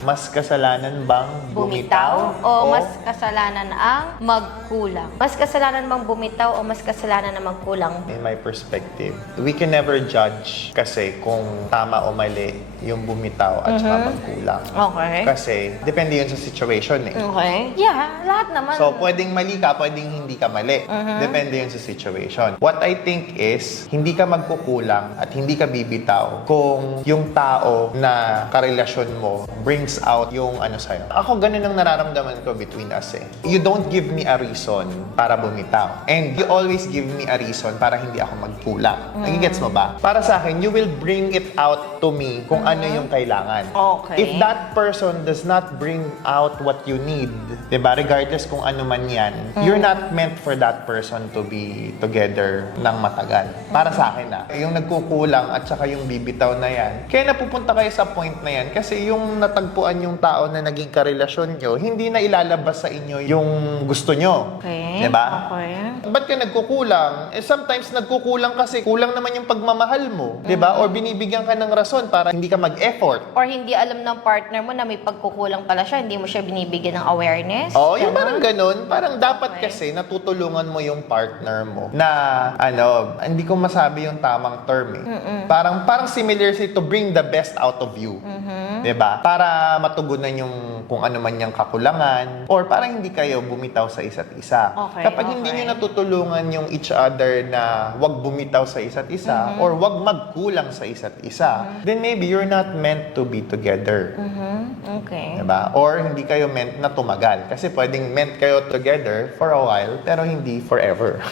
Mas kasalanan bang Bumitaw o mas kasalanan ang magkulang? Mas kasalanan bang bumitaw o mas kasalanan ang magkulang? In my perspective, we can never judge kasi kung tama o mali yung bumitaw at saka magkulang. Okay. Kasi depende yun sa situation eh. Okay. Yeah, lahat naman. So, pwedeng mali ka, pwedeng hindi ka mali. Depende yun sa situation. What I think is, hindi ka magkukulang at hindi ka bibitaw kung yung tao na karelasyon mo brings out yung ano sa'yo. Ako, ganun ang nararamdaman ko between us eh. You don't give me a reason para bumitaw. And you always give me a reason para hindi ako magkulang. Nagigets mo ba? Para sa akin, you will bring it out to me kung ano yung kailangan. Okay. If that person does not bring out what you need, diba? Regardless kung ano man yan, you're not meant for that person to be together ng matagal. Para sa akin yung nagkukulang at saka yung bibitaw na yan, kaya napupunta kayo sa point na yan kasi yung natagpuan yung tao na naging karelasyon nyo, hindi na ilalabas sa inyo yung gusto nyo. Okay. Diba? Okay. Ba't ka nagkukulang? Eh, sometimes nagkukulang kasi kulang naman yung pagmamahal mo. Diba? Or binibigyan ka ng rason para hindi ka mag-effort. Or hindi alam ng partner mo na may pagkukulang pala siya, hindi mo siya binibigyan ng awareness. Oh, yung Ganon. parang ganun. Parang dapat Okay. kasi natutulungan mo yung partner mo na hindi ko masabi yung tamang term eh. Parang similar siya to bring the best out of you. 'Di ba? Para matugunan yung kung ano man yung kakulangan or parang hindi kayo bumitaw sa isa't isa. Okay, Kapag hindi niyo natutulungan yung each other na wag bumitaw sa isa't isa or wag magkulang sa isa't isa, then maybe you're not meant to be together. Okay. Diba? Or hindi kayo meant na tumagal. Kasi pwedeng meant kayo together for a while, pero hindi forever.